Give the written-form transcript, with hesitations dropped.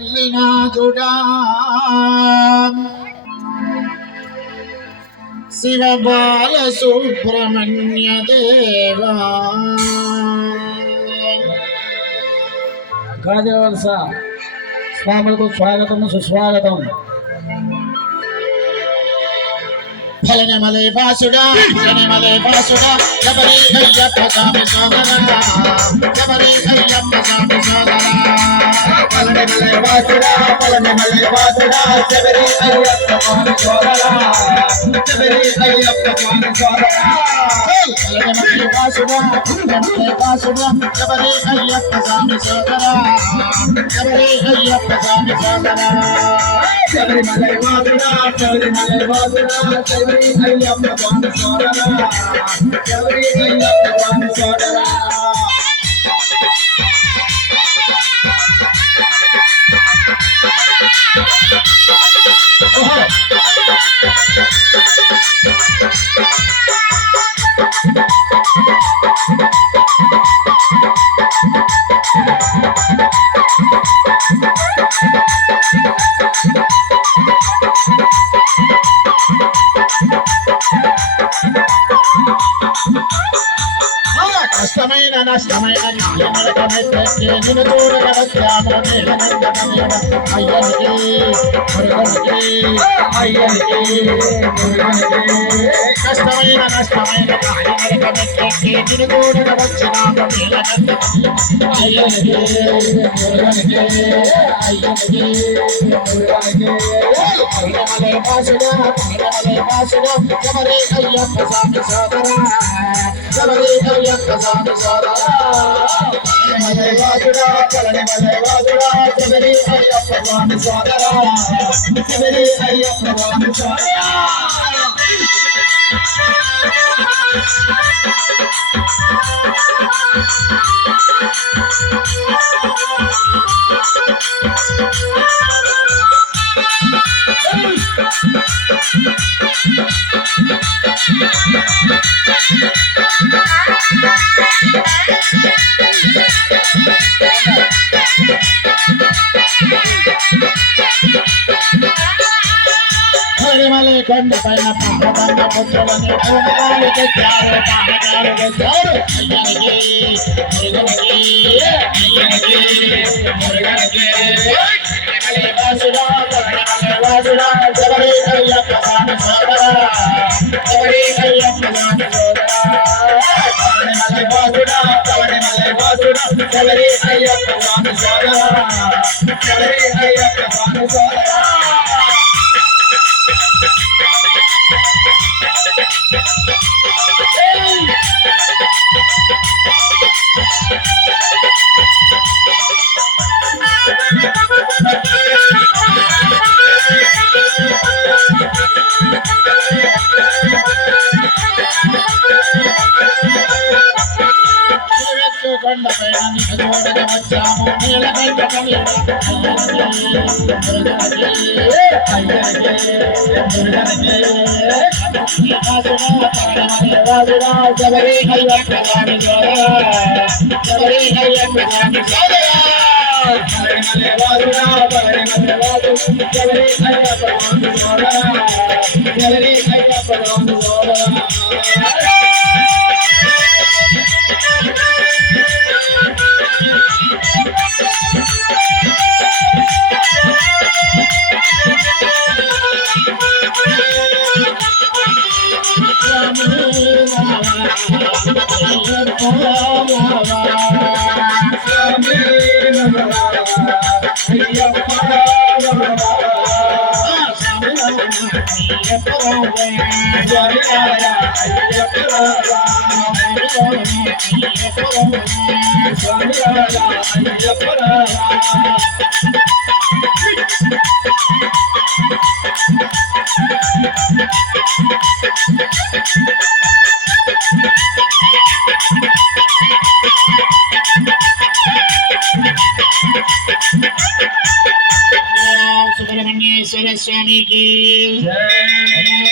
మల్లినాథుడా శివ బాల సుబ్రహ్మణ్య దేవా గాజవలస స్వాములకు స్వాగతం సుస్వాగతం. ఫలనమలై వాసుడా ఫలనమలై వాసుడా శబరి అయ్యప్ప స్వామి సోదరా శబరి అయ్యప్ప స్వామి సోదరా ఫలనమలై వాసుడా ఫలనమలై వాసుడా శబరి అయ్యప్ప స్వామి సోదరా శబరి అయ్యప్ప స్వామి సోదరా ఫలనమలై వాసుడా ఫలనమలై వాసుడా శబరి అయ్యప్ప స్వామి సోదరా శబరి అయ్యప్ప స్వామి సోదరా శబరిమలై వాసుడా శబరిమలై వాసుడా శబరి అయ్యప్ప స్వామి సోదరా శబరి అయ్యప్ప స్వామి సోదరా కష్టమైన నష్టమైన నిన్ను చూడగా వచ్చాము అయ్యనికి మురుగనికి అయ్యనికి కష్టమైన నష్టమైన నిన్ను చూడగా వచ్చినాము అయ్యనికి మురుగనికి అయ్యనికి మురుగనికి పల్లెమలై వాసుడా పల్లెమలై వాసుడా శబరి అయ్యప్ప స్వామి సోదరా శబరి అయ్యప్ప స్వామి సోదరా పల్లెమలై వాసుడా పల్లెమలై వాసుడా శబరి అయ్యప్ప స్వామి సోదరా శబరి అయ్యప్ప స్వామి సోదరా మలై కొండ పైన పాపన్న పుత్రులని పూనకాలు తెచ్చారు పానకాలు తెచ్చారు అయ్యనికి మురుగనికి అయ్యనికి మురుగనికి మలై వాసుడా మలై వాసుడా శబరి అయ్యప్ప స్వామి సోదరా శబరి అయ్యప్ప స్వామి సోదరా మలై వాసుడా మలై వాసుడా శబరి అయ్యప్ప స్వామి సోదరా శబరి అయ్యప్ప స్వామి సోదరా కొండ పైన నిన్ను చూడగా వచ్చాము నీలకంఠ శబరి అయ్యప్ప స్వామి సోదరా శబరి అయ్యప్ప స్వామి సోదరా శబరిమలై వాసుడా శబరిమలై వాసుడా శబరి అయ్యప్ప స్వామి సోదరా శబరి అయ్యప్ప స్వామి సోదరా సుబ్రహ్మణ్యేశ్వర స్వామికి జై